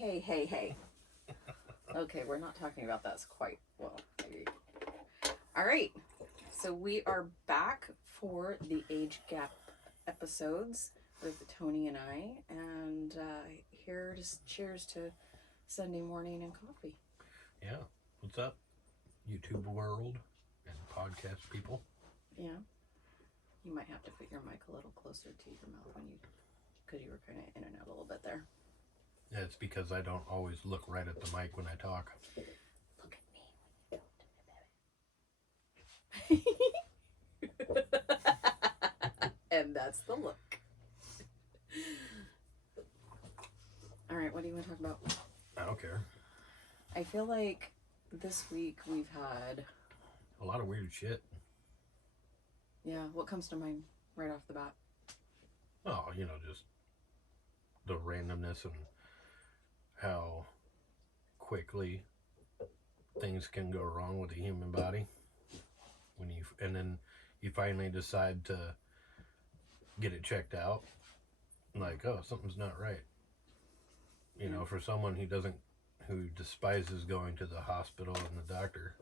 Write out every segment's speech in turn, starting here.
Hey. Okay, we're not talking about that quite well, maybe. All right, so we are back for the age gap episodes with Tony and I, and here just cheers to Sunday morning and coffee. Yeah, what's up, YouTube world and podcast people? Yeah, you might have to put your mic a little closer to your mouth because you were kind of in and out a little bit there. Yeah, it's because I don't always look right at the mic when I talk. Look at me when you talk. And that's the look. All right, what do you want to talk about? I don't care. I feel like this week we've had a lot of weird shit. Yeah, what comes to mind right off the bat? Oh, just the randomness and how quickly things can go wrong with the human body and then you finally decide to get it checked out. Like, oh, something's not right. For someone who despises going to the hospital and the doctor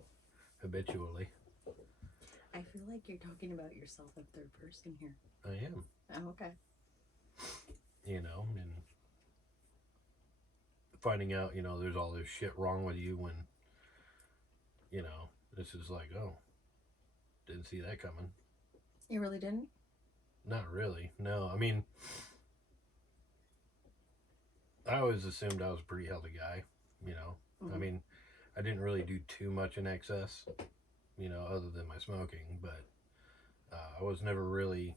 habitually. I feel like you're talking about yourself in third person here. I am. Oh, okay. And finding out, there's all this shit wrong with you when, this is like, oh, didn't see that coming. You really didn't? Not really. No, I mean, I always assumed I was a pretty healthy guy, Mm-hmm. I mean, I didn't really do too much in excess, other than my smoking, but I was never really,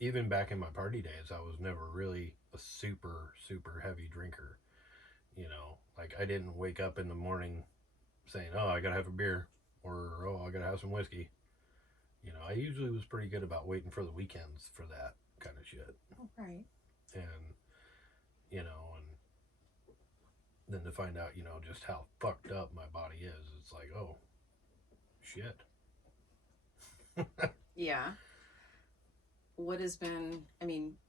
even back in my party days, I was never really a super, super heavy drinker. Like I didn't wake up in the morning saying, oh, I gotta have a beer, or, oh, I gotta have some whiskey. I usually was pretty good about waiting for the weekends for that kind of shit. Oh, right. And, and then to find out, just how fucked up my body is, it's like, oh, shit. Yeah. What has been,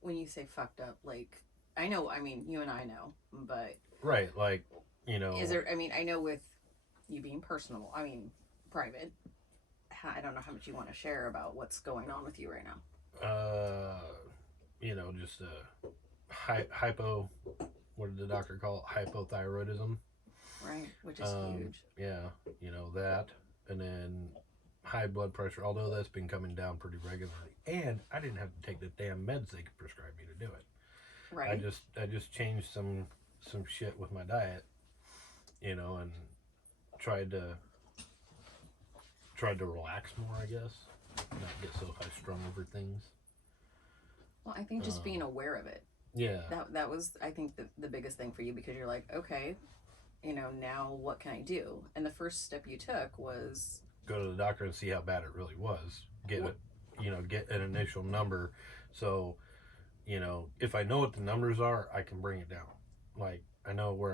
when you say fucked up, like, you and I know, but... Right, like, Is there, I know with you being personal, private, I don't know how much you want to share about what's going on with you right now. Just hypo, what did the doctor call it? Hypothyroidism. Right, which is huge. Yeah, that, and then high blood pressure, although that's been coming down pretty regularly. And I didn't have to take the damn meds they could prescribe me to do it. Right. I just changed some shit with my diet, and tried to relax more, I guess. Not get so high strung over things. Well, I think just being aware of it. Yeah. That was, I think, the biggest thing for you, because you're like, okay, now what can I do? And the first step you took was... go to the doctor and see how bad it really was. Get an initial number. So, if I know what the numbers are, I can bring it down. Like, I know what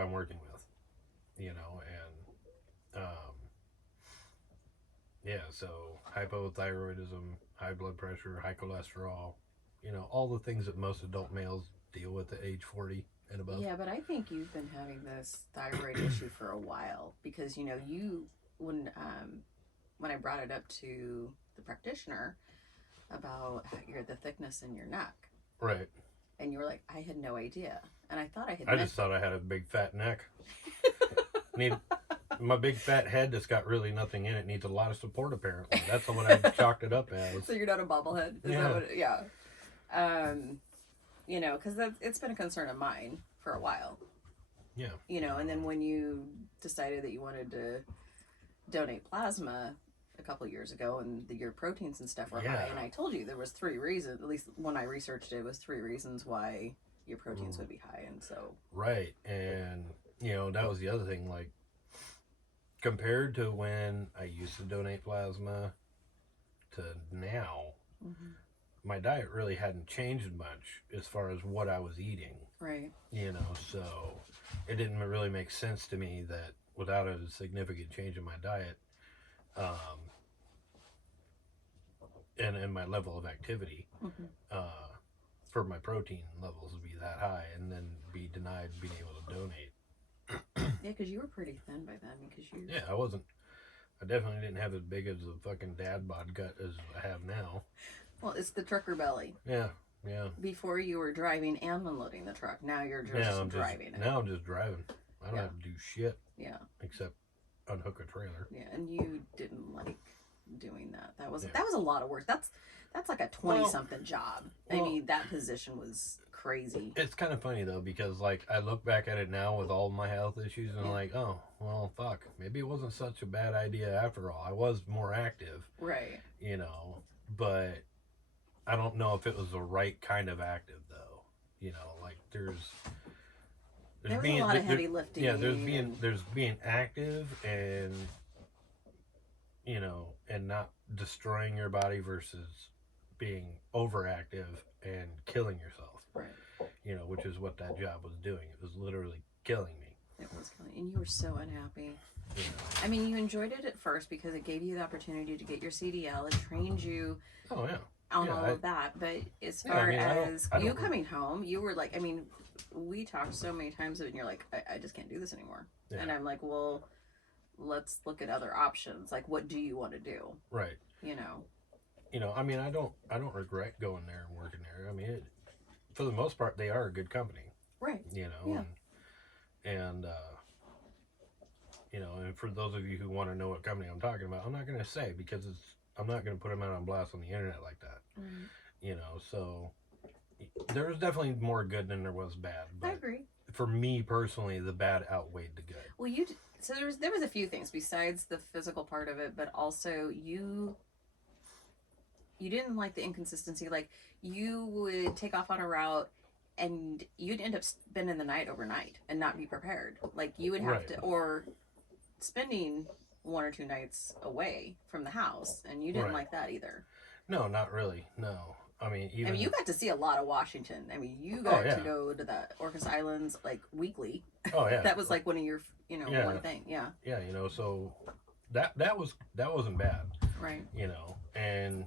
I'm working with, and, yeah, so hypothyroidism, high blood pressure, high cholesterol, all the things that most adult males deal with at age 40 and above. Yeah, but I think you've been having this thyroid issue for a while, because, when I brought it up to the practitioner about the thickness in your neck. Right. And you were like, I had no idea. And I thought I just thought I had a big fat neck. My big fat head that's got really nothing in it needs a lot of support, apparently. That's what I chalked it up as. So you're not a bobblehead? Yeah. Because it's been a concern of mine for a while. Yeah. And then when you decided that you wanted to donate plasma a couple years ago, and your proteins and stuff were high, and I told you there was 3 reasons, at least when I researched it, was 3 reasons why your proteins would be high. And so... Right. And, that was the other thing, like, compared to when I used to donate plasma to now, my diet really hadn't changed much as far as what I was eating. Right. So it didn't really make sense to me that without a significant change in my diet, and my level of activity, for my protein levels to be that high and then be denied being able to donate. Yeah, because you were pretty thin by then. Because you. Yeah, I definitely didn't have as big as the fucking dad bod gut as I have now. Well, it's the trucker belly. Yeah, yeah. Before you were driving and unloading the truck. Now you're just driving it. Now I'm just driving. I don't have to do shit. Yeah. Except unhook a trailer. Yeah, and you didn't like doing that. That was a lot of work. That's like a 20-something job. I mean, that position was crazy. It's kind of funny though, because like I look back at it now with all my health issues and I'm like, oh well, fuck, maybe it wasn't such a bad idea after all. I was more active, right? You know, but I don't know if it was the right kind of active though. You know, like there was a lot of heavy lifting. Yeah, there's being active and, you know, and not destroying your body versus being overactive and killing yourself. Right. You know, which is what that job was doing. It was literally killing me. It was killing, and you were so unhappy. Yeah. I mean, you enjoyed it at first because it gave you the opportunity to get your CDL. It trained you. Oh yeah. On all of that, but as far as you coming home, you were like, I mean, we talked so many times and you're like, I just can't do this anymore. Yeah. And I'm like, well, let's look at other options. Like, what do you want to do? Right. You know, I mean, I don't regret going there and working there. I mean, for the most part, they are a good company. Right. You know, and you know, and for those of you who want to know what company I'm talking about, I'm not going to say because I'm not going to put them out on blast on the internet like that. Mm-hmm. You know, so there was definitely more good than there was bad. But I agree. For me personally, the bad outweighed the good. Well, so there was a few things besides the physical part of it, but also you didn't like the inconsistency. Like you would take off on a route and you'd end up spending the night overnight and not be prepared. Like you would have to, or spending 1 or 2 nights away from the house, and you didn't like that either. No, not really. No. I mean, you got to see a lot of Washington. I mean, you got to go to the Orcas Islands like weekly. Oh yeah. That was like one of your, one thing. Yeah. Yeah, you know, so that wasn't bad. Right. You know, and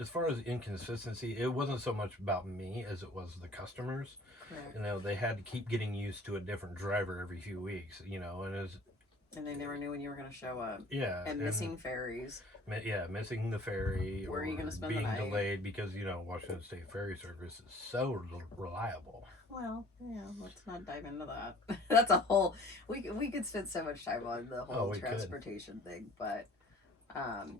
as far as inconsistency, it wasn't so much about me as it was the customers. Correct. You know, they had to keep getting used to a different driver every few weeks, you know, and they never knew when you were going to show up. Yeah. And missing ferries. Yeah, missing the ferry. Where are you going to spend the night? Being delayed because, you know, Washington State ferry service is so reliable. Well, yeah, let's not dive into that. That's a whole... We could spend so much time on the whole transportation thing, but...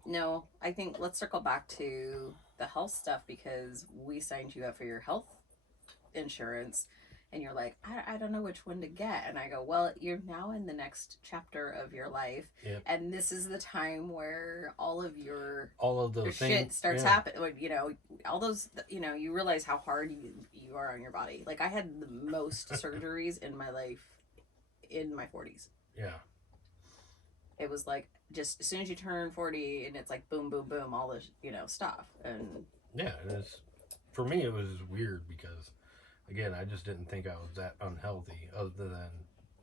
no, I think let's circle back to the health stuff because we signed you up for your health insurance and you're like, I don't know which one to get. And I go, well, you're now in the next chapter of your life. Yep. And this is the time where all of those shit starts happening. You know, all those, you know, you realize how hard you are on your body. Like I had the most surgeries in my life in my 40s. Yeah. It was like, just as soon as you turn 40 and it's like boom, boom, boom, all this, stuff. And yeah, for me, it was weird because, again, I just didn't think I was that unhealthy other than,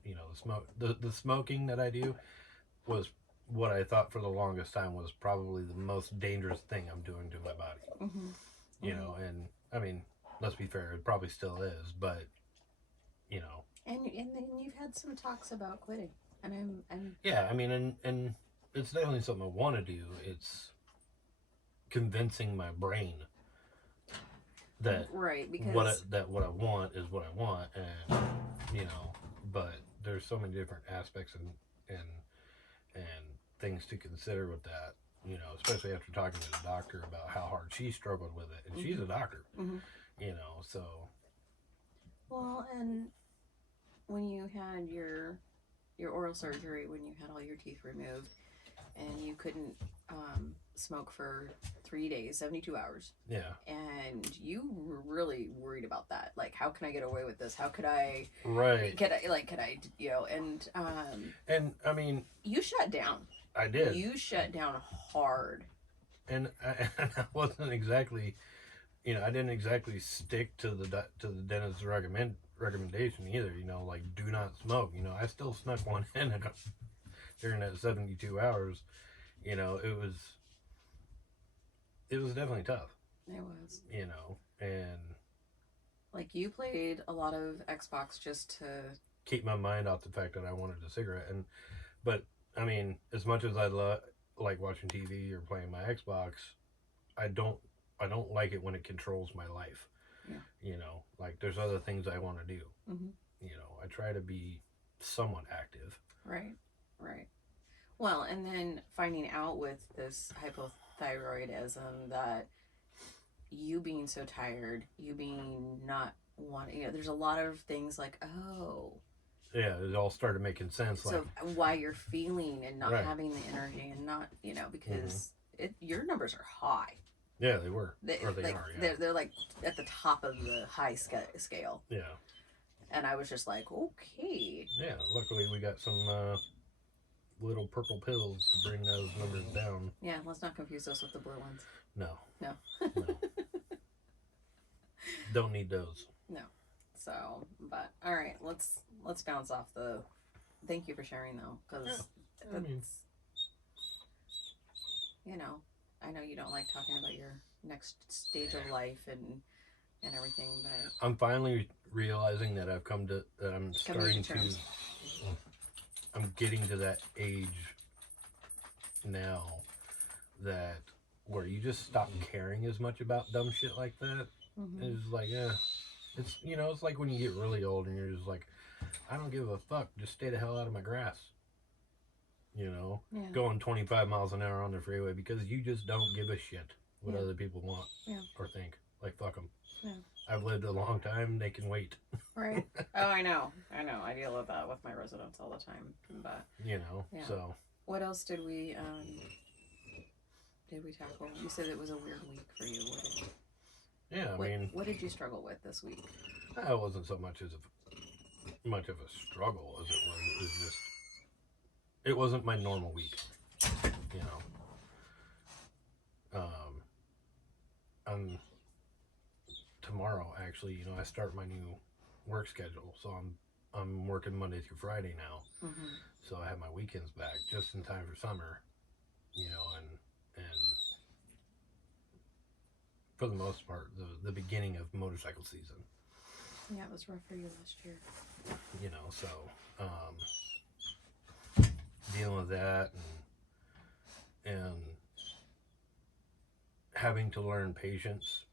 you know, the smoking that I do was what I thought for the longest time was probably the most dangerous thing I'm doing to my body. Mm-hmm. You know, and I mean, let's be fair, it probably still is, but, you know. And then you've had some talks about quitting. And yeah, I mean, and it's definitely something I want to do. It's convincing my brain that because what I want is what I want, and you know, but there's so many different aspects and things to consider with that, you know, especially after talking to the doctor about how hard she struggled with it, and mm-hmm. she's a doctor, mm-hmm. you know, so. Well, and when you had your oral surgery, when you had all your teeth removed, and you couldn't smoke for 3 days, 72 hours. Yeah. And you were really worried about that. Like, how can I get away with this? How could I... Right. Could I, you know, and... and, I mean... You shut down. I did. You shut down hard. And I wasn't exactly... You know, I didn't exactly stick to the dentist's recommendation either. You know, like, do not smoke. You know, I still snuck one in during that 72 hours. You know, it was definitely tough. It was. You know, and like you played a lot of Xbox just to keep my mind off the fact that I wanted a cigarette. But I mean, as much as I like watching TV or playing my Xbox, I don't like it when it controls my life. Yeah. You know, like there's other things I want to do. Mm-hmm. You know, I try to be somewhat active. Right. Well, and then finding out with this hypothyroidism that you being so tired, you being not wanting, there's a lot of things like, oh. Yeah, it all started making sense. So like, why you're feeling and not right. having the energy and not, because your numbers are high. Yeah, they were. They are. Yeah. They're like at the top of the high scale. Yeah. And I was just like, okay. Yeah, luckily we got some little purple pills to bring those numbers down. Yeah, let's not confuse those with the blue ones. No. No. Don't need those. No. So, but all right, let's bounce off the. Thank you for sharing though, because I mean, I know you don't like talking about your next stage of life and everything, but I'm finally realizing that I'm starting to. I'm getting to that age now that where you just stop caring as much about dumb shit like that. Mm-hmm. It's like, yeah, it's it's like when you get really old and you're just like, I don't give a fuck, just stay the hell out of my grass. Going 25 miles an hour on the freeway because you just don't give a shit what other people want or think. Like, fuck them. Yeah. I've lived a long time. They can wait. Right. Oh, I know. I deal with that with my residents all the time. But so. What else did we tackle? You said it was a weird week for you. What did you struggle with this week? It wasn't so much of a struggle as it was. It was just. It wasn't my normal week. Tomorrow actually, I start my new work schedule, so I'm working Monday through Friday now. Mm-hmm. So I have my weekends back just in time for summer, and for the most part, the beginning of motorcycle season. Yeah, it was rough for you last year. So dealing with that and having to learn patience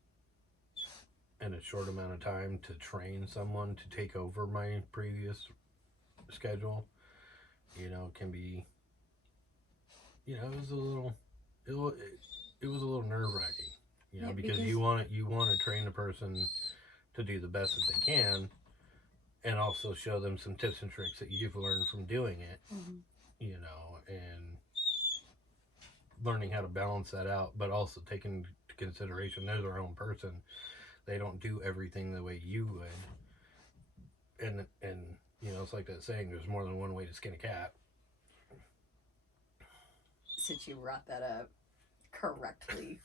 in a short amount of time to train someone to take over my previous schedule, can be, it was a little nerve-wracking, because you want to train a person to do the best that they can and also show them some tips and tricks that you've learned from doing it. Mm-hmm. And learning how to balance that out, but also taking into consideration they're their own person. They don't do everything the way you would. And it's like that saying, there's more than one way to skin a cat. Since you brought that up correctly.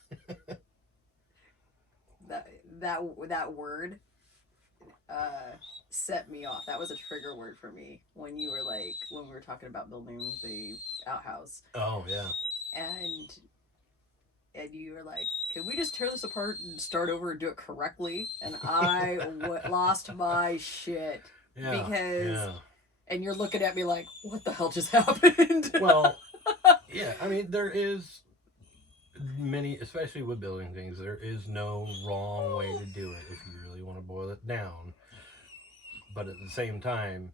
that word set me off. That was a trigger word for me when we were talking about building the outhouse. Oh yeah. And you were like, can we just tear this apart and start over and do it correctly? And I lost my shit. Yeah. Because and you're looking at me like, what the hell just happened? Well, yeah, I mean, there is many, especially with building things, there is no wrong way to do it if you really want to boil it down. But at the same time,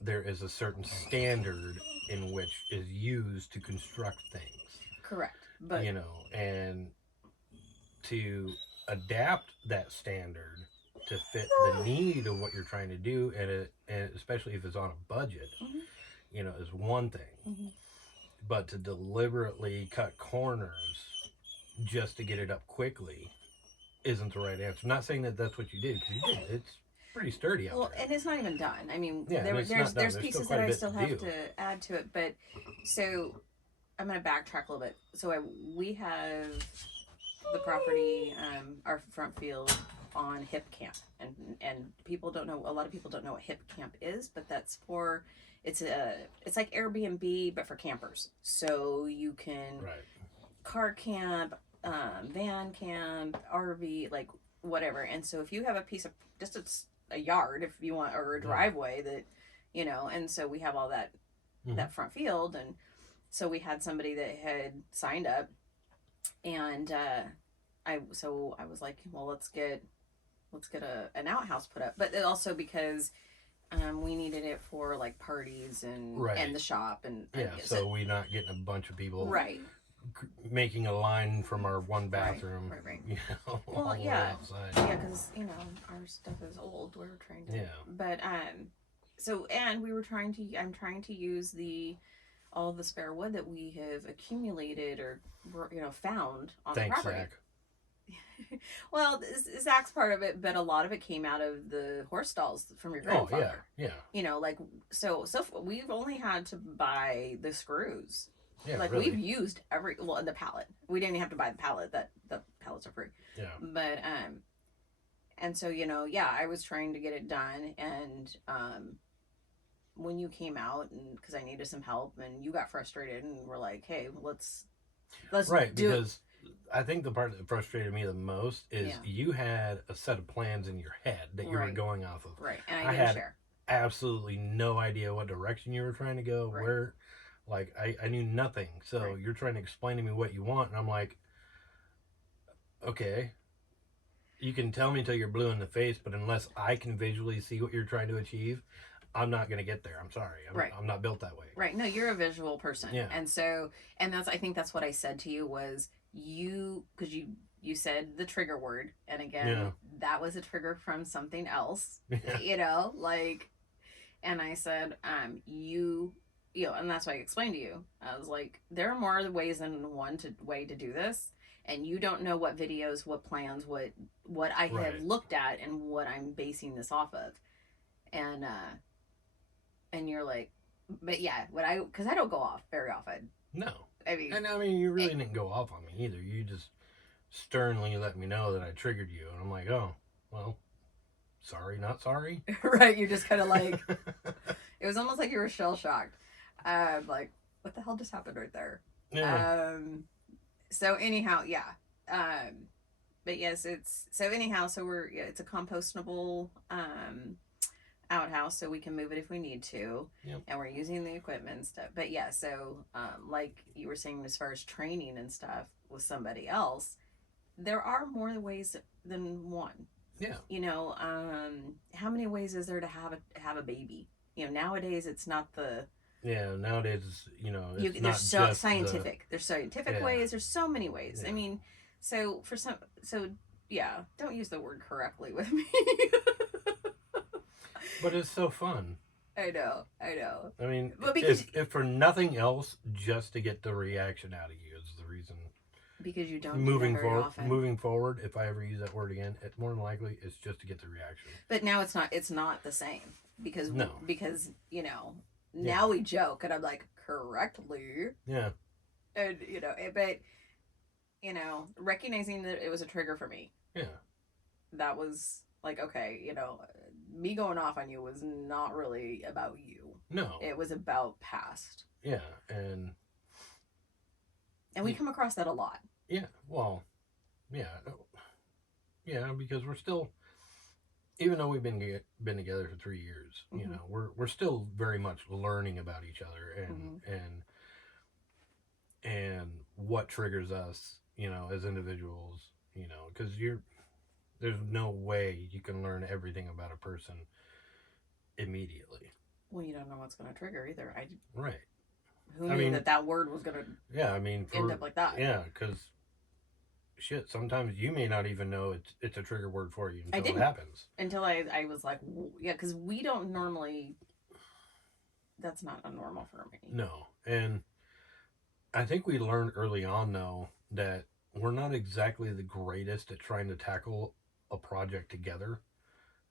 there is a certain standard in which is used to construct things. Correct. But and to adapt that standard to fit the need of what you're trying to do, and especially if it's on a budget, mm-hmm. Is one thing. Mm-hmm. But to deliberately cut corners just to get it up quickly isn't the right answer. I'm not saying that that's what you did, because you did. It's pretty sturdy out there. And it's not even done. I mean, yeah, there's pieces that I still have to add to it. But so I'm going to backtrack a little bit. So we have the property, our front field, on hip camp, and people don't know. A lot of people don't know what hip camp is, but that's for it's like Airbnb but for campers. So you can car camp, van, camp, RV, like whatever. And so if you have a piece of just a yard, if you want, or a driveway that, you know, and so we have all that that front field, and so we had somebody that had signed up, and I was like, well, let's get an outhouse put up, but also because we needed it for like parties and the shop and so we're not getting a bunch of people right making a line from our one bathroom, right. You know, well, all the way outside. Yeah, because you know our stuff is old. We were trying to, but so and we were trying to. I'm trying to use all the spare wood that we have accumulated or found on the property. Zach. Well, Zach's part of it, but a lot of it came out of the horse stalls from your grandfather. Yeah. You know, like so we've only had to buy the screws. Yeah, like really. we've used the pallet. We didn't even have to buy the pallet. The pallets are free. Yeah. But and so I was trying to get it done, and when you came out, and because I needed some help, and you got frustrated, and we're like, hey, let's right do because I think the part that frustrated me the most is you had a set of plans in your head that you were going off of. Right, and I didn't share. Absolutely no idea what direction you were trying to go, where, like, I knew nothing. So you're trying to explain to me what you want, and I'm like, okay, you can tell me till you're blue in the face, but unless I can visually see what you're trying to achieve, I'm not going to get there. I'm sorry. I'm not built that way. Right. No, you're a visual person. Yeah. And so, I think that's what I said to you was because you said the trigger word. And again, that was a trigger from something else, like, and I said, and that's why I explained to you. I was like, there are more ways than one way to do this. And you don't know what videos, what plans, what I have looked at and what I'm basing this off of. And you're like, but yeah, because I don't go off very often. No. I mean, you really didn't go off on me either. You just sternly let me know that I triggered you. And I'm like, oh, well, sorry, not sorry. Right. You're just kind of like, it was almost like you were shell shocked. Like, what the hell just happened right there? Yeah. So anyhow, but yes, so it's a compostable, outhouse, so we can move it if we need to. Yep. And we're using the equipment and stuff. But yeah, so like you were saying, as far as training and stuff with somebody else, there are more ways than one. Yeah. How many ways is there to have a baby? Nowadays it's not the nowadays it's there's so scientific. There's scientific ways. There's so many ways. Yeah. I mean, so don't use the word correctly with me. But it's so fun. I know. I mean, but because if for nothing else, just to get the reaction out of you is the reason. Because you don't moving do that very forward. often. Moving forward, if I ever use that word again, it more than likely it's just to get the reaction. But now it's not. It's not the same because no. Because now we joke and I'm like correctly. Yeah. And but recognizing that it was a trigger for me. Yeah. That was like, okay, me going off on you was not really about you. No. It was about past. Yeah, and we come across that a lot. Yeah, well, yeah, because we're still, even though we've been together for 3 years, Mm-hmm. we're still very much learning about each other and what triggers us, as individuals, because there's no way you can learn everything about a person immediately. Well, you don't know what's going to trigger either. Right. Who knew that word was going to end up like that? Yeah, because shit, sometimes you may not even know it's a trigger word for you until it happens. Until I was like, yeah, because we don't normally, that's not a normal for me. No, and I think we learned early on, though, that we're not exactly the greatest at trying to tackle a project together,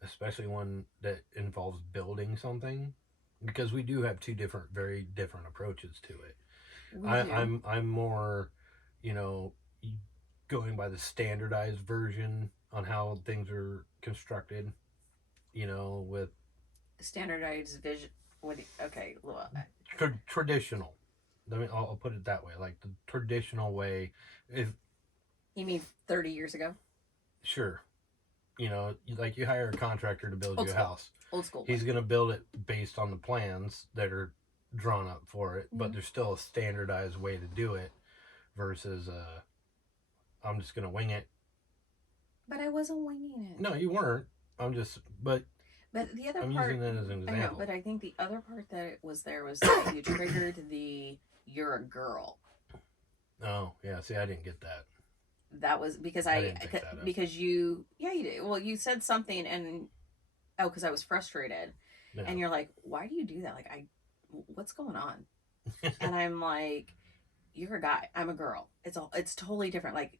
especially one that involves building something, because we do have two very different approaches to it. I'm more, going by the standardized version on how things are constructed, with standardized vision. Okay, well, traditional. I'll put it that way, like the traditional way. You mean 30 years ago? Sure. You know, like you hire a contractor to build Old you a school. house. Old school. He's going to build it based on the plans that are drawn up for it, but Mhm. there's still a standardized way to do it versus I'm just going to wing it. But I wasn't winging it. No, you weren't. But the other I'm part, using that as an example. I know, but I think the other part that was there was that you triggered the "you're a girl." Oh, yeah. See, I didn't get that. That was because I didn't pick that up. because you did. Well, you said something and because I was frustrated, Yeah. and you're like, "Why do you do that? Like, what's going on?" And I'm like, "You're a guy. I'm a girl. It's totally different. Like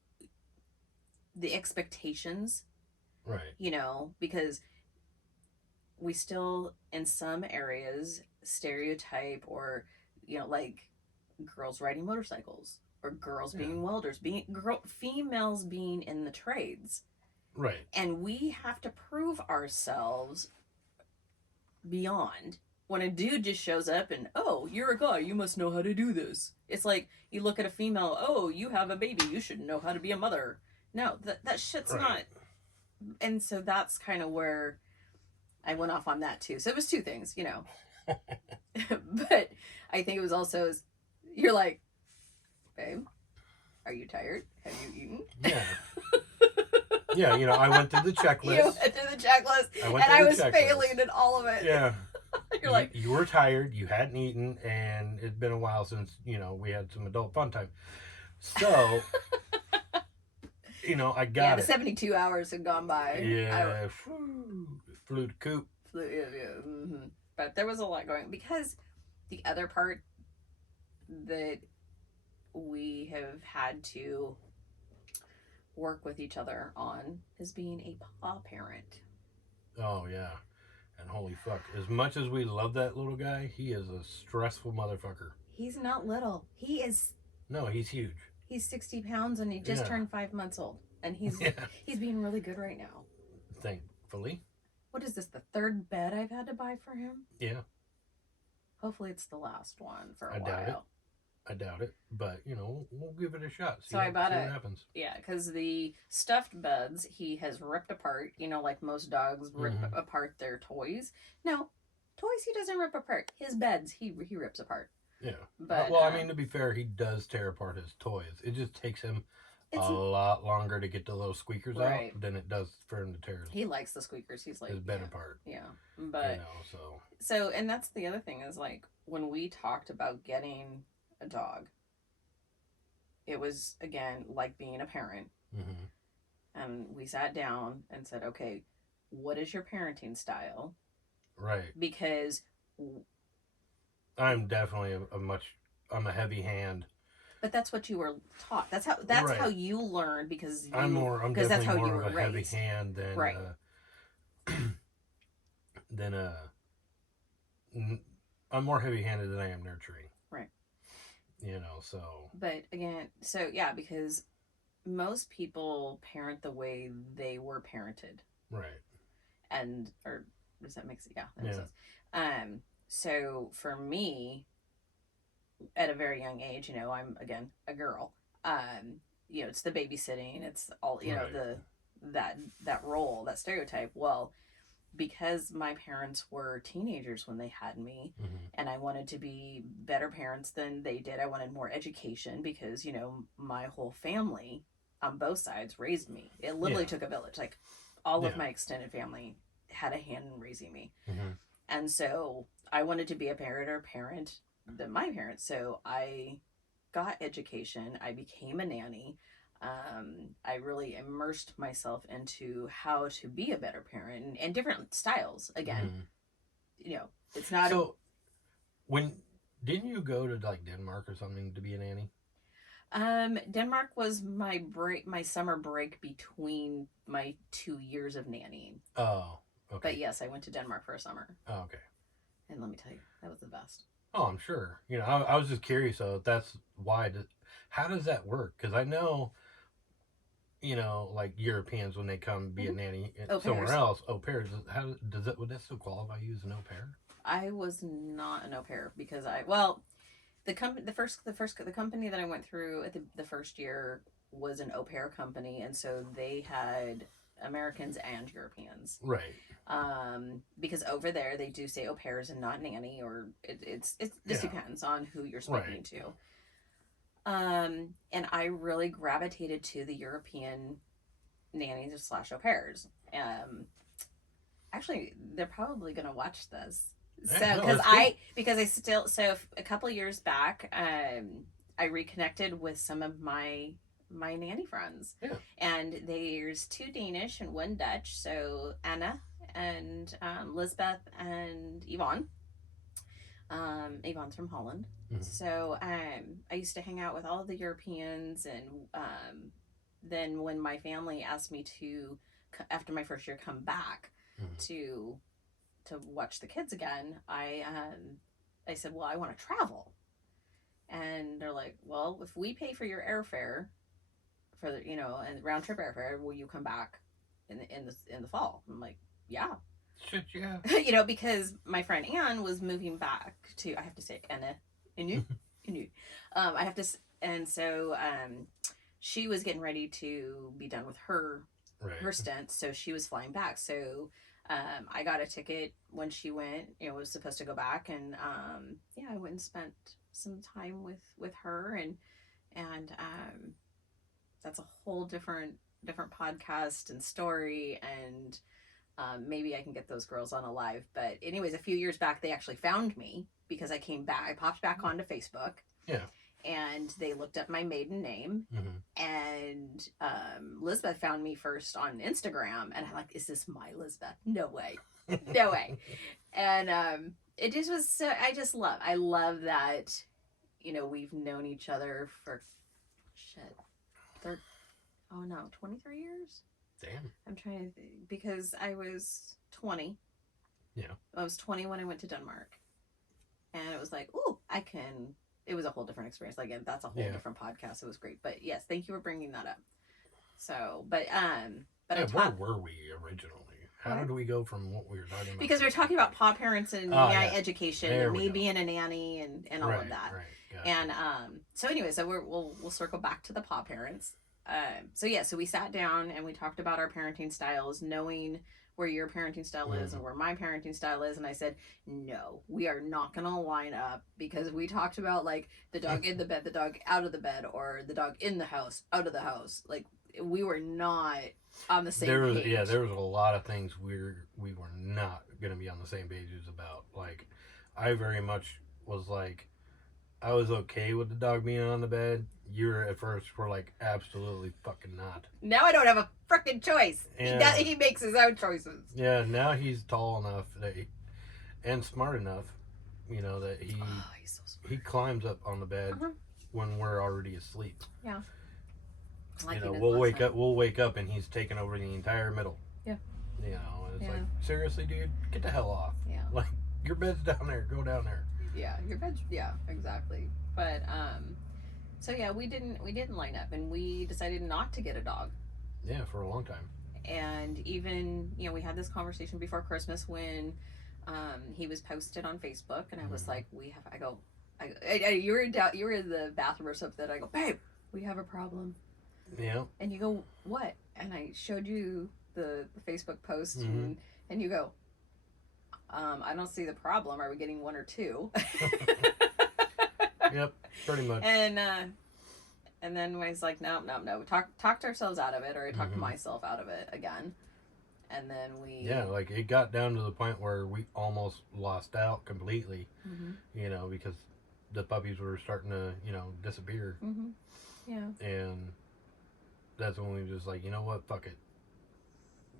the expectations, Right. you know, because we still in some areas stereotype or like girls riding motorcycles or girls being welders, females being in the trades. Right. And we have to prove ourselves beyond when a dude just shows up and, oh, you're a guy, you must know how to do this. It's like you look at a female, oh, you have a baby, you should know how to be a mother. No, that shit's not. And so that's kind of where I went off on that too. So it was two things, But I think it was also, you're like, babe, are you tired? Have you eaten? Yeah. Yeah, I went through the checklist. You went through the checklist, and I was failing in all of it. Yeah. You're like, you were tired, you hadn't eaten, and it's been a while since, we had some adult fun time. So, I got the 72 hours had gone by. Yeah, flew the coop. Mm-hmm. But there was a lot going, because the other part that we have had to work with each other on is being a paw parent. Oh, yeah. And holy fuck, as much as we love that little guy, he is a stressful motherfucker. He's not little. He is... No, he's huge. He's 60 pounds and he just turned 5 months old. And he's being really good right now. Thankfully. What is this, the third bed I've had to buy for him? Yeah. Hopefully it's the last one for a while. I doubt it. But, we'll give it a shot. See I bought what happens. Yeah, because the stuffed beds he has ripped apart. Like most dogs rip apart their toys. No, toys he doesn't rip apart. His beds he rips apart. Yeah. But, to be fair, he does tear apart his toys. It just takes him a lot longer to get the little squeakers out than it does for him to tear He likes the squeakers. He's like... his bed apart. Yeah. But... So, and that's the other thing is, like, when we talked about getting a dog, it was, again, like being a parent. Mm-hmm. And we sat down and said, okay, what is your parenting style? Right. Because... I'm definitely I'm a heavy hand. But that's what you were taught. That's how you learned because I'm definitely that's how more you were of a raised. heavy hand than right. I'm more heavy-handed than I am nurturing. Right. So. But again, because most people parent the way they were parented. Right. Or does that make sense? Yeah, that makes sense. So for me, at a very young age, I'm again a girl. It's the babysitting, it's all that role, that stereotype. Well, because my parents were teenagers when they had me, and I wanted to be better parents than they did. I wanted more education because my whole family on both sides raised me. It literally took a village. Like all of my extended family had a hand in raising me, and so I wanted to be a better parent than my parents. So I got education. I became a nanny. I really immersed myself into how to be a better parent and different styles. Again, it's not. So, didn't you go to like Denmark or something to be a nanny? Denmark was my summer break between my 2 years of nannying. Oh, okay. But yes, I went to Denmark for a summer. Oh, okay. And let me tell you, that was the best. Oh, I'm sure. I was just curious. So that's why. How does that work? Because I know, like Europeans when they come be a nanny somewhere else, au pairs. Would that still qualify you as an au pair? I was not an au pair because the company that I went through at the first year was an au pair company, and so they had Americans and Europeans. Right. Because over there they do say au pairs and not nanny, or it just depends on who you're speaking to. And I really gravitated to the European nannies / au pairs. Actually, they're probably gonna watch this. So because I still a couple years back, I reconnected with some of my nanny friends. Yeah. And there's 2 Danish and 1 Dutch. So Anna and Lisbeth and Yvonne. Yvonne's from Holland. Mm-hmm. So I used to hang out with all of the Europeans, and then when my family asked me to, after my first year, come back to watch the kids again, I said, well, I want to travel. And they're like, well, if we pay for your airfare, for the, and round trip airfare, will you come back in the fall? I'm like, yeah. Shit, yeah. Because my friend Anne was moving back to, I have to say, Inu. I have to, and so she was getting ready to be done with her stint, so she was flying back. So I got a ticket when she went. Was supposed to go back, and I went and spent some time with her, and that's a whole different podcast and story, and maybe I can get those girls on a live. But anyways, a few years back, they actually found me because I came back. I popped back onto Facebook. Yeah. And they looked up my maiden name, and Lisbeth found me first on Instagram, and I'm like, is this my Lisbeth? No way. No way. And it just was so, I love that, we've known each other for 23 years? Damn. I'm trying to think, because I was 20. Yeah. I was 20 when I went to Denmark. And it was like, ooh, it was a whole different experience. Like, that's a whole different podcast. It was great. But yes, thank you for bringing that up. So, but where were we originally? How did we go from what we were talking about? Because we were talking about PawParents and nanny education, and me being a nanny and all of that. Right. Gotcha. And so anyway, so we'll circle back to the PawParents. So we sat down and we talked about our parenting styles, knowing where your parenting style is and where my parenting style is. And I said, no, we are not going to line up, because we talked about like the dog in the bed, the dog out of the bed, or the dog in the house, out of the house. Like, we were not on the same page. Yeah, there was a lot of things we were not going to be on the same pages about. Like, I very much was like, I was okay with the dog being on the bed. You were at first were like, absolutely fucking not. Now I don't have a freaking choice. Yeah. He makes his own choices. Yeah, now he's tall enough and smart enough, that he's so smart. He climbs up on the bed when we're already asleep. Yeah. We'll wake up and he's taking over the entire middle. Yeah. And it's like, seriously, dude, get the hell off. Yeah. Like, your bed's down there. Go down there. Yeah, your bed's, exactly. But so yeah, we didn't line up, and we decided not to get a dog. Yeah, for a long time. And even we had this conversation before Christmas when he was posted on Facebook, and I was like, you were in the bathroom or something. I go, babe, we have a problem. Yeah. And you go, what? And I showed you the Facebook post, and you go, I don't see the problem. Are we getting 1 or 2? Yep, pretty much. And then I was like, no. We talked ourselves out of it, or I talked myself out of it again. And then like, it got down to the point where we almost lost out completely, because the puppies were starting to, disappear. Yeah. And that's when we were just like, you know what, fuck it.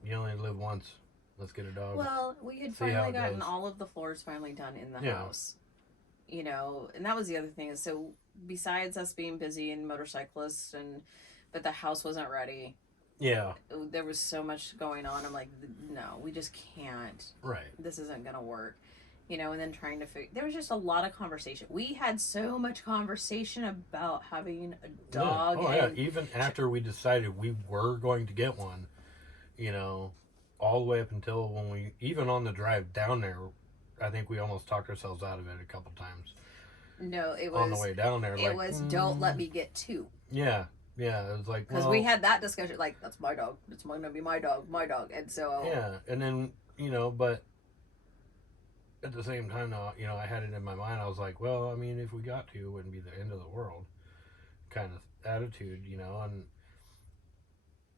You only live once. Let's get a dog. Well, we had finally gotten all of the floors finally done in the house. And that was the other thing, is so besides us being busy and motorcyclists, but the house wasn't ready. Yeah. There was so much going on. I'm like, no, we just can't. Right. This isn't going to work. And then trying to there was just a lot of conversation. We had so much conversation about having a dog. Yeah. Oh, yeah. Even after we decided we were going to get one, all the way up until when even on the drive down there, I think we almost talked ourselves out of it a couple times. No, it was on the way down there. It was don't let me get 2. Yeah, Yeah, it was like, because we had that discussion. Like, that's my dog. It's gonna be my dog, and so yeah, and then but at the same time, now, I had it in my mind. I was like, well, I mean, if we got to, it wouldn't be the end of the world, kind of attitude, and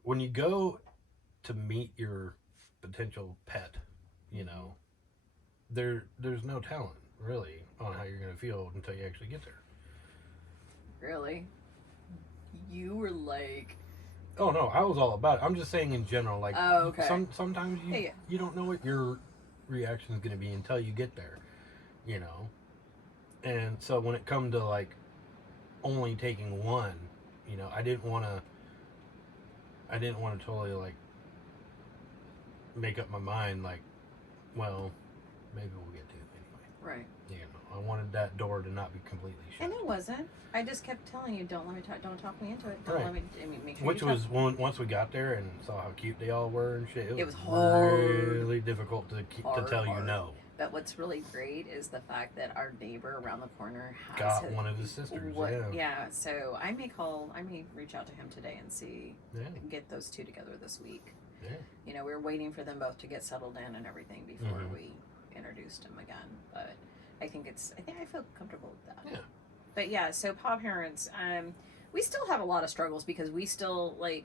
when you go to meet your potential pet, you know, there's no telling really on how you're gonna feel until you actually get there. really, you were like, Oh no, I was all about it. I'm just saying in general, like oh, okay, sometimes you yeah. you don't know what your reaction is gonna be until you get there, you know. And so when it come to like only taking one, I didn't want to totally like make up my mind like, well, maybe we'll get to it anyway. Right. I wanted that door to not be completely shut. And it wasn't. I just kept telling you, don't let me talk, don't talk me into it. Don't Right. let me. I mean, make sure. Which was once we got there and saw how cute they all were and shit. It was hard. really difficult to tell you no. But what's really great is the fact that our neighbor around the corner has got one of his sisters. Yeah. So I may reach out to him today and see, get those two together this week. Yeah. We were waiting for them both to get settled in and everything before we introduced him again. But I think I feel comfortable with that. Yeah. But yeah, so paw parents, we still have a lot of struggles because we still like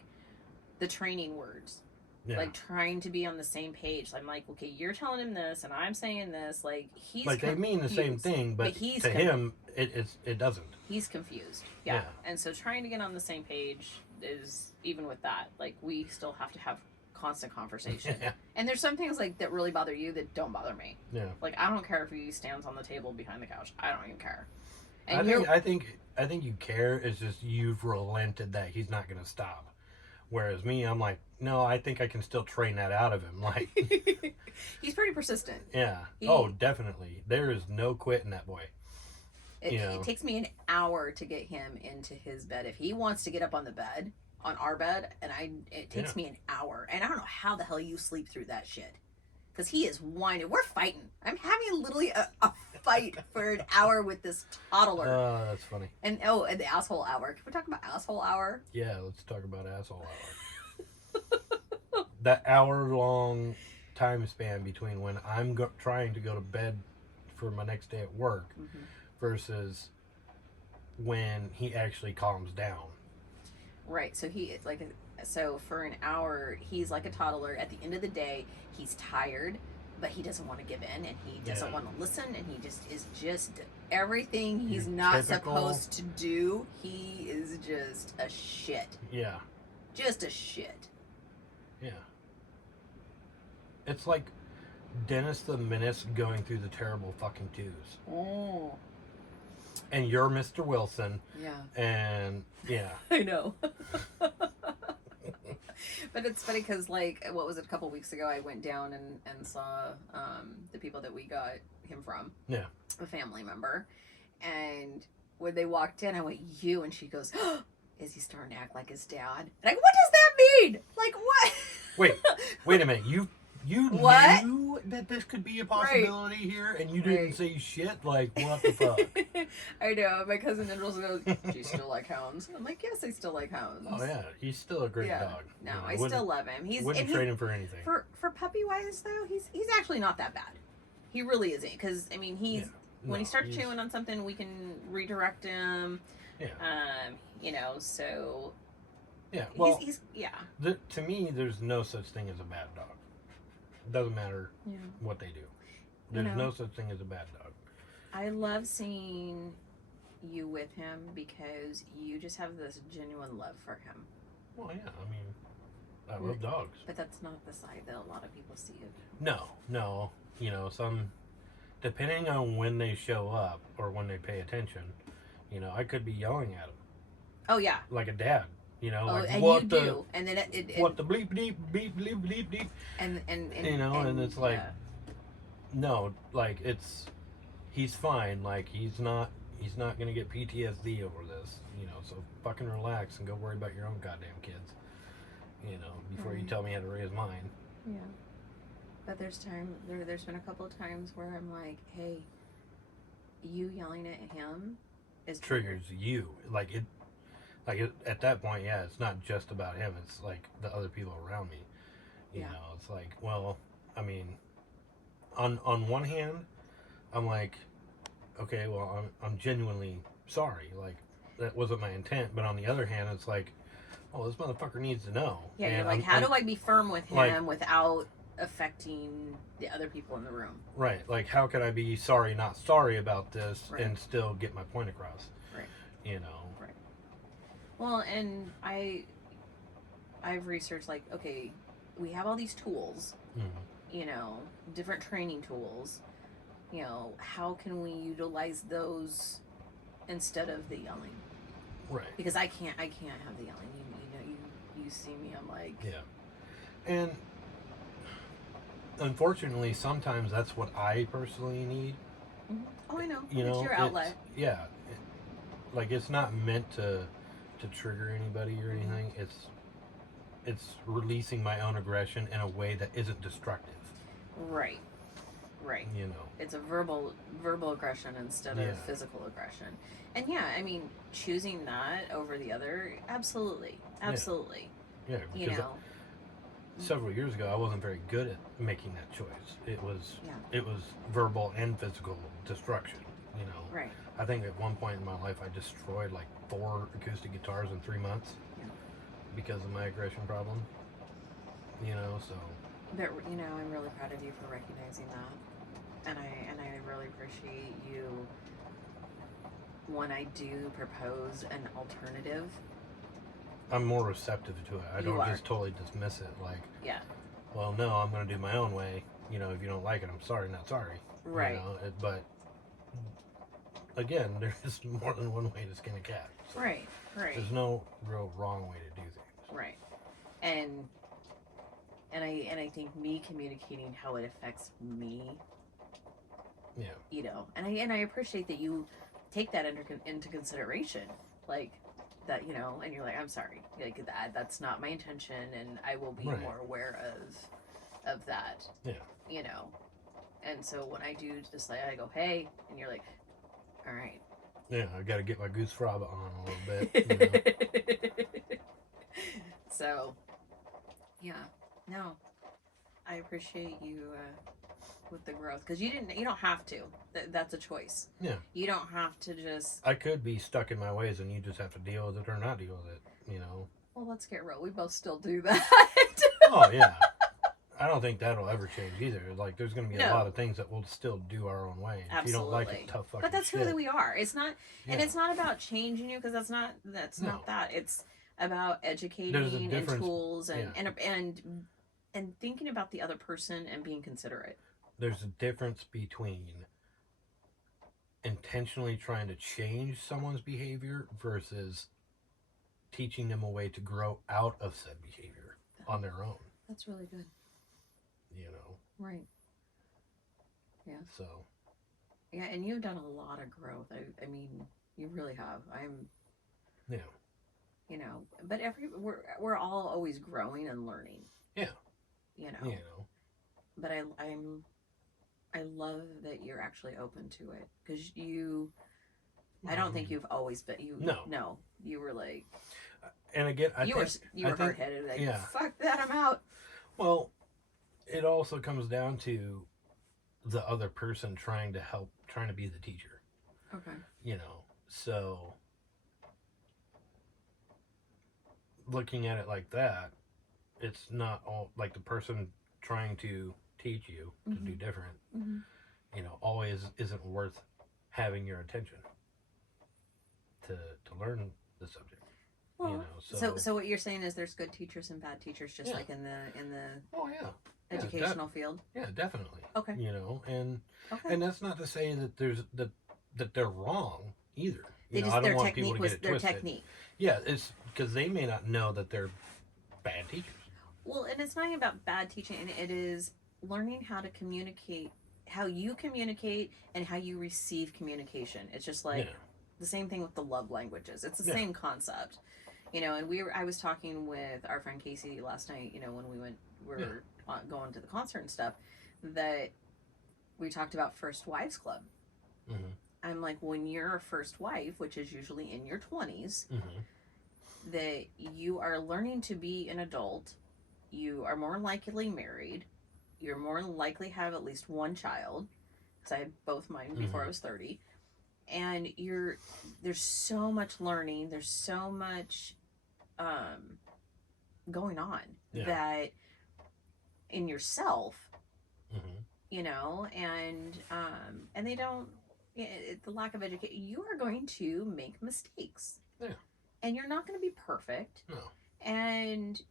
the training words. Yeah. Like trying to be on the same page. I'm like, okay, you're telling him this, and I'm saying this. Like he's like they mean the same thing, but to him, it doesn't. He's confused. Yeah. And so trying to get on the same page is even with that. Like we still have to have constant conversation. Yeah. And there's some things like that really bother you that don't bother me. Yeah. Like I don't care if he stands on the table behind the couch. I don't even care. And I think you care. It's just you've relented that he's not going to stop. Whereas me, I'm like, no, I think I can still train that out of him. Like, he's pretty persistent. Yeah. Definitely. There is no quitting that boy. It takes me an hour to get him into his bed. If he wants to get up on the bed, on our bed, it takes me an hour. And I don't know how the hell you sleep through that shit. Because he is whining. We're fighting. I'm having literally a fight for an hour with this toddler. Oh, that's funny. And the asshole hour. Can we talk about asshole hour? Yeah, let's talk about asshole hour. That hour-long time span between when I'm trying to go to bed for my next day at work versus when he actually calms down. Right. So for an hour, he's like a toddler. At the end of the day, he's tired, but he doesn't want to give in, and he doesn't want to listen, and he just is just everything he's not supposed to do. He is just a shit. Yeah. Just a shit. Yeah. It's like Dennis the Menace going through the terrible fucking twos. Oh. And you're Mr. Wilson. Yeah. And yeah. I know. But it's funny because, like, what was it, a couple weeks ago, I went down and saw the people that we got him from. Yeah. A family member. And when they walked in, I went, you? And she goes, oh, is he starting to act like his dad? And I go, what does that mean? Like, what? Wait a minute. You what? knew that this could be a possibility here, and you didn't say shit? Like, what the fuck? I know. My cousin Andrews goes, do you still like hounds? I'm like, yes, I still like hounds. Oh, yeah. He's still a great dog. No, I still love him. Wouldn't trade him for anything. For puppy-wise, though, he's actually not that bad. He really isn't. Because, I mean, when he starts chewing on something, we can redirect him. Yeah. So... Yeah, well, he's to me, there's no such thing as a bad dog. It doesn't matter what they do. There's no such thing as a bad dog. I love seeing you with him because you just have this genuine love for him. Well, yeah, I mean, I love dogs. But that's not the side that a lot of people see of him. No. Some, depending on when they show up or when they pay attention, I could be yelling at them. Oh, yeah. Like a dad. Like and what you the do, and then what the bleep bleep bleep bleep bleep bleep, and and it's like, no, like he's fine, like he's not gonna get PTSD over this, so fucking relax and go worry about your own goddamn kids, before you tell me how to raise mine. Yeah, but there's been a couple of times where I'm like, hey, you yelling at him is triggers you, like Like at that point, yeah, it's not just about him. It's like the other people around me. You know, it's like, well, I mean, on one hand, I'm like, okay, well, I'm genuinely sorry. Like that wasn't my intent. But on the other hand, it's like, oh, this motherfucker needs to know. Yeah, and you're like, how do I be firm with him like, without affecting the other people in the room? Right. Like, how can I be sorry, not sorry about this, Right. and still get my point across? Right. You know. Right. Well, and I've researched, like, okay, we have all these tools, you know, different training tools. You know, how can we utilize those instead of the yelling? Right. Because I can't have the yelling. You see me, I'm like, yeah. And unfortunately, sometimes that's what I personally need. oh, I know. You know, it's your outlet. Like it's not meant to trigger anybody or anything. It's releasing my own aggression in a way that isn't destructive. Right. You know, it's a verbal aggression instead of physical aggression. And yeah, I mean, choosing that over the other, absolutely. Yeah, because several years ago, I wasn't very good at making that choice. It was verbal and physical destruction. You know, right? I think at one point in my life, I destroyed like 4 acoustic guitars in 3 months because of my aggression problem. You know, so. But you know, I'm really proud of you for recognizing that, and I really appreciate you when I do propose an alternative. I'm more receptive to it. I don't just totally dismiss it. Like, well, no, I'm going to do my own way. You know, if you don't like it, I'm sorry, not sorry. Right. You know, but again, there's more than one way to skin a cat. So right. There's no real wrong way to do things. Right. And I think me communicating how it affects me. Yeah. You know, and I appreciate that you take that into consideration, like that, you know, and you're like, I'm sorry, like that's not my intention, and I will be more aware of that. Yeah. You know, and so when I do just like I go, hey, and you're like, all right. Yeah, I got to get my goose fraba on a little bit. You know? So, yeah, no, I appreciate you with the growth, because you don't have to. That's a choice. Yeah. You don't have to just. I could be stuck in my ways, and you just have to deal with it or not deal with it. You know. Well, let's get real. We both still do that. Oh yeah. I don't think that'll ever change either. Like, there's going to be a lot of things that we'll still do our own way. If you don't like it, tough fucking But that's shit. who we are. It's not, and it's not about changing you, because that's not that. It's about educating and tools and thinking about the other person and being considerate. There's a difference between intentionally trying to change someone's behavior versus teaching them a way to grow out of said behavior on their own. That's really good. You know. Right. Yeah. So. Yeah, and you've done a lot of growth. I mean, you really have. Yeah. You know, but we're all always growing and learning. Yeah. You know. But I love that you're actually open to it, because I don't think you've always been. No, you were like. And again, you were hard-headed. Like, fuck that, I'm out. Well, it also comes down to the other person trying to be the teacher. Okay. You know, so looking at it like that, it's not all like the person trying to teach you to do different. You know, always isn't worth having your attention to learn the subject. Well, you know, so what you're saying is there's good teachers and bad teachers, just like in the educational field. Yeah, definitely. Okay. You know, and that's not to say that that they're wrong either. I don't want people to get it twisted. Technique. Yeah, it's because they may not know that they're bad teachers. Well, and it's not even about bad teaching, and it is learning how to communicate, how you communicate and how you receive communication. It's just like the same thing with the love languages. It's the same concept. You know, and I was talking with our friend Casey last night, you know, when we were going to the concert and stuff, that we talked about First Wives Club. I'm like, when you're a first wife, which is usually in your 20s, that you are learning to be an adult. You are more likely married. You're more likely have at least one child, because I had both mine before I was 30. And there's so much learning. There's so much going on that in yourself, you know, and they don't. The lack of education. You are going to make mistakes. Yeah. And you're not going to be perfect. No. And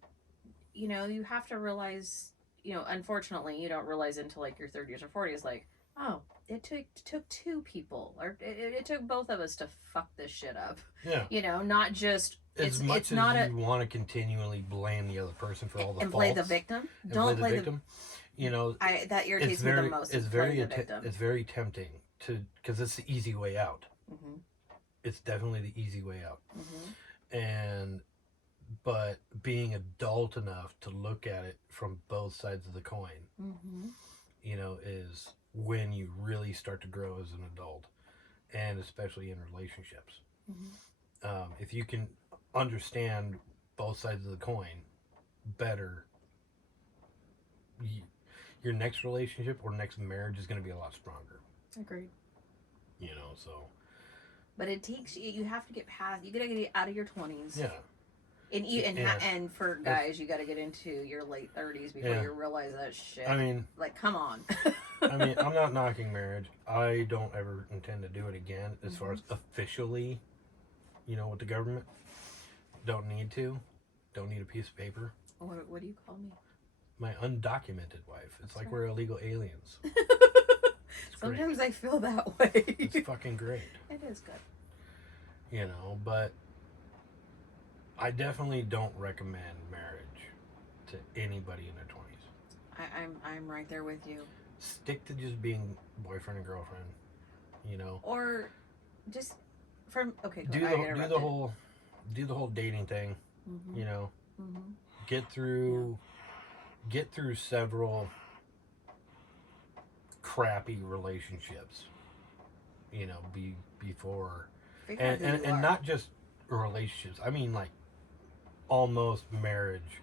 you know, you have to realize, you know, unfortunately, you don't realize until like your 30s or 40s, like, oh, it took two people, or it took both of us to fuck this shit up. Yeah. You know, not just as much as you want to continually blame the other person for all the and faults, play the victim. Don't play the victim. You know, that irritates me the most. It's very tempting because it's the easy way out. It's definitely the easy way out. But being adult enough to look at it from both sides of the coin, you know, is when you really start to grow as an adult, and especially in relationships. If you can understand both sides of the coin better, your next relationship or next marriage is going to be a lot stronger. Agreed. You know, so. But it takes you have to get past. You gotta get out of your 20s. Yeah. And for guys, you got to get into your late 30s before you realize that shit. I mean, like, come on. I mean, I'm not knocking marriage. I don't ever intend to do it again. As far as officially, you know, with the government, don't need a piece of paper. What do you call me? My undocumented wife. It's like we're illegal aliens. Sometimes I feel that way. It's fucking great. It is good. You know, but I definitely don't recommend marriage to anybody in their 20s. I'm right there with you. Stick to just being boyfriend and girlfriend, you know. Or just do the whole dating thing, you know. Get through several crappy relationships, you know, before and not just relationships. I mean, like almost marriage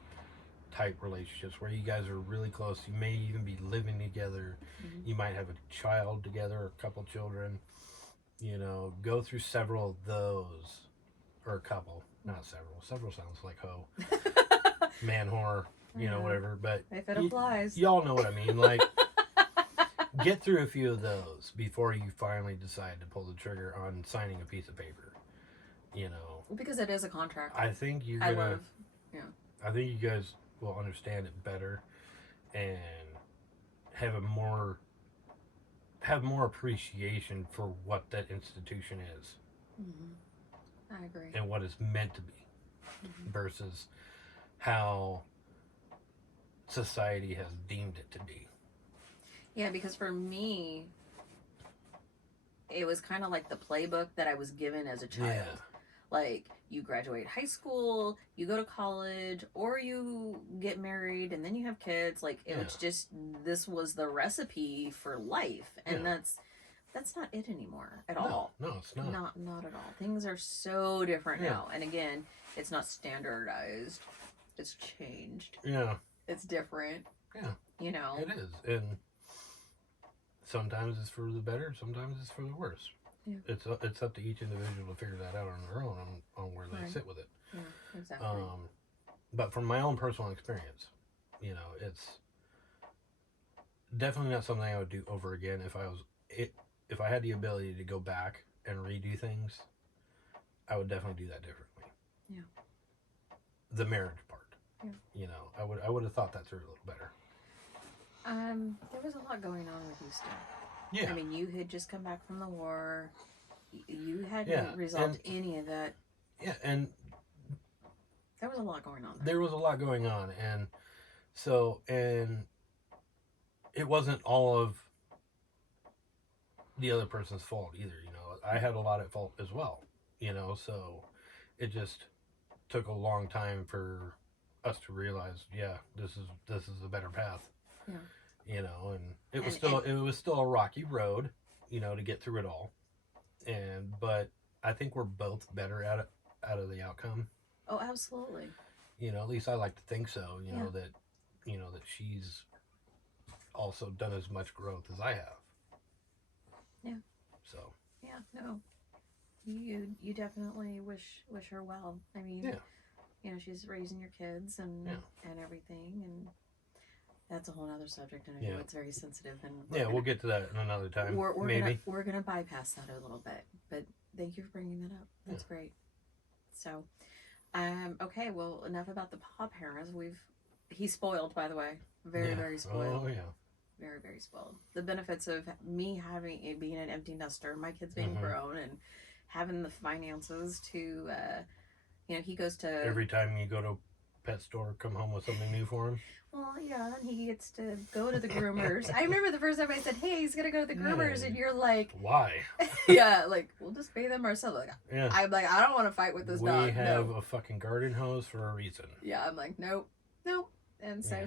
type relationships where you guys are really close. You may even be living together. You might have a child together or a couple children. You know, go through several of those, or a couple, not several. Several sounds like hoe, man whore, you know, whatever. But if it applies, y'all know what I mean. Like, get through a few of those before you finally decide to pull the trigger on signing a piece of paper. You know, because it is a contract. I think I think you guys will understand it better and have more appreciation for what that institution is. I agree. And what it's meant to be versus how society has deemed it to be. Yeah, because for me, it was kind of like the playbook that I was given as a child. Yeah. Like, you graduate high school, you go to college, or you get married and then you have kids. Like, it was just, this was the recipe for life. And that's not it anymore at all. No, it's not. Not at all. Things are so different now. And again, it's not standardized. It's changed. Yeah. It's different. Yeah. You know? It is. And sometimes it's for the better, sometimes it's for the worse. Yeah. It's up to each individual to figure that out on their own on where they sit with it. Yeah, exactly. But from my own personal experience, you know, it's definitely not something I would do over again. If I had the ability to go back and redo things, I would definitely do that differently. Yeah. The marriage part. Yeah. You know, I would have thought that through a little better. There was a lot going on with you still. Yeah. I mean, you had just come back from the war. You hadn't resolved any of that. Yeah, and there was a lot going on there. There was a lot going on, and it wasn't all of the other person's fault either, you know. I had a lot at fault as well, you know, so it just took a long time for us to realize, this is a better path. Yeah. You know, and it was still a rocky road, you know, to get through it all. But I think we're both better at it out of the outcome. Oh, absolutely. You know, at least I like to think so. You know, Yeah. that she's also done as much growth as I have. Yeah. So. Yeah. No. You definitely wish her well. I mean, Yeah. you know, she's raising your kids and Yeah. and everything, and that's a whole other subject. And I know Yeah. it's very sensitive, and We'll get to that in another time. Maybe we're gonna bypass that a little bit. But thank you for bringing that up. That's great. So, okay. Well, enough about the paw parents. He's spoiled, by the way. Very spoiled. Oh yeah. Very, very spoiled. The benefits of me being an empty nester, my kids being grown, and having the finances to, you know, he goes to every time you go to a pet store, come home with something new for him. Well, yeah, and he gets to go to the groomers. I remember the first time I said, "Hey, he's gonna go to the groomers," and you're like, "Why?" Yeah, like we'll just pay them ourselves. Like, yeah, I'm like, I don't want to fight with this dog. We have a fucking garden hose for a reason. Yeah, I'm like, nope. And so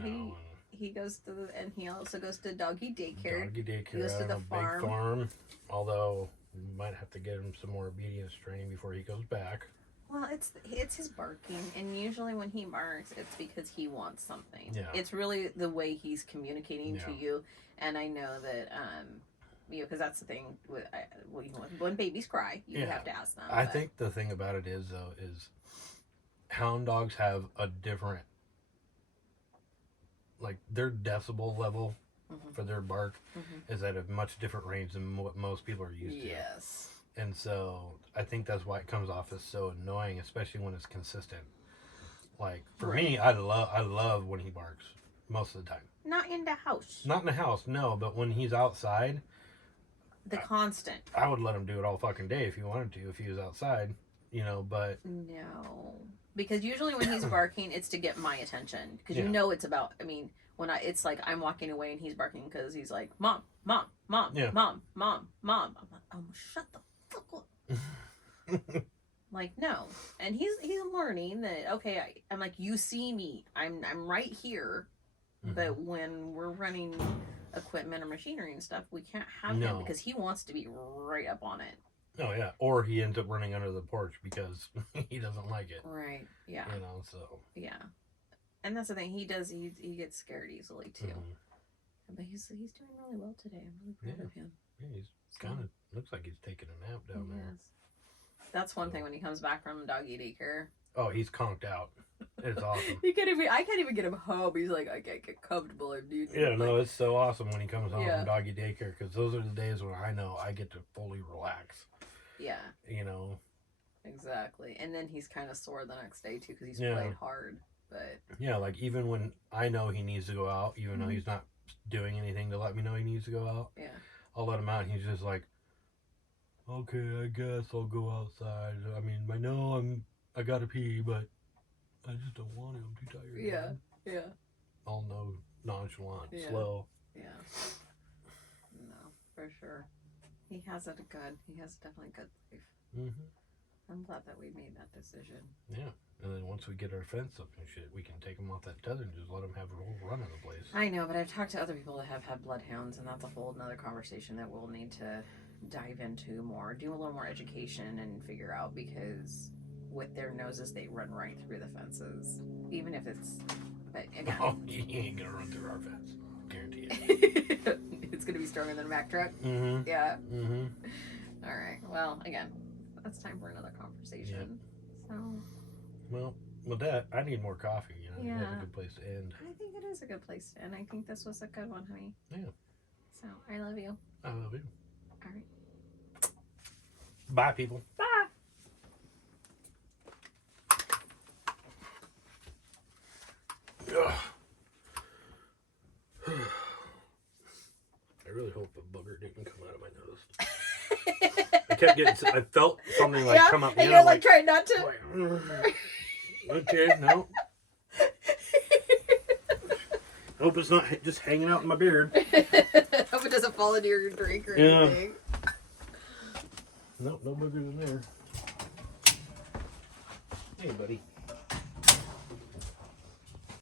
he goes to and he also goes to doggy daycare. Doggy daycare. He goes to the farm. Big farm. Although we might have to get him some more obedience training before he goes back. Well, it's his barking, and usually when he barks, it's because he wants something. Yeah. It's really the way he's communicating to you, and I know that you know, because that's the thing with when babies cry, you have to ask them. I think the thing about it is though is hound dogs have a different, like their decibel level for their bark is at a much different range than what most people are used to. Yes. And so I think that's why it comes off as so annoying, especially when it's consistent. Like for me, I love when he barks most of the time. Not in the house. Not in the house, no. But when he's outside, constant. I would let him do it all fucking day if he wanted to. If he was outside, you know. But no, because usually when he's barking, it's to get my attention. Because you know it's about. I mean, it's like I'm walking away and he's barking because he's like, "Mom, mom, mom, mom, mom, mom." I'm like, "Oh, shut the." Like, no. And he's learning that, okay, I'm like, you see me, I'm right here, but when we're running equipment or machinery and stuff, we can't have him because he wants to be right up on it. Oh yeah, or he ends up running under the porch because he doesn't like it. Right. Yeah. You know, so yeah. And that's the thing, he gets scared easily too. But he's doing really well today. I'm really proud of him. Yeah, he's kind of looks like he's taking a nap down there. That's one thing when he comes back from doggy daycare. Oh, he's conked out. It's awesome. I can't even get him home. He's like, I can't get comfortable, dude. Yeah, no, it's so awesome when he comes home from doggy daycare because those are the days when I know I get to fully relax. Yeah. You know. Exactly, and then he's kind of sore the next day too because he's played hard. But yeah, like even when I know he needs to go out, even though he's not doing anything to let me know he needs to go out. Yeah. I'll let him out. And he's just like, okay, I guess I'll go outside. I mean, I know I gotta pee, but I just don't want to. I'm too tired. Yeah, yeah. All nonchalant, slow. Yeah. No, for sure. He has definitely good life. I'm glad that we made that decision. Yeah. And then once we get our fence up and shit, we can take them off that tether and just let them have a whole run of the place. I know, but I've talked to other people that have had bloodhounds, and that's a whole nother conversation that we'll need to dive into more, do a little more education and figure out, because with their noses, they run right through the fences. Even if it's, but again. Oh, he ain't gonna run through our fence. Guarantee it. It's gonna be stronger than a Mack truck? Yeah. All right. Well, again, that's time for another conversation. So. Well, with that, I need more coffee. You know, that's a good place to end. I think it is a good place to end. I think this was a good one, honey. Yeah. So, I love you. I love you. All right. Bye, people. Bye. I really hope a booger didn't come out of my nose. I kept getting. I felt something like come up. And you're like trying not to. Like, okay, no. I hope it's not just hanging out in my beard. Hope it doesn't fall into your drink or anything. Nope, no boogers in there. Hey, buddy.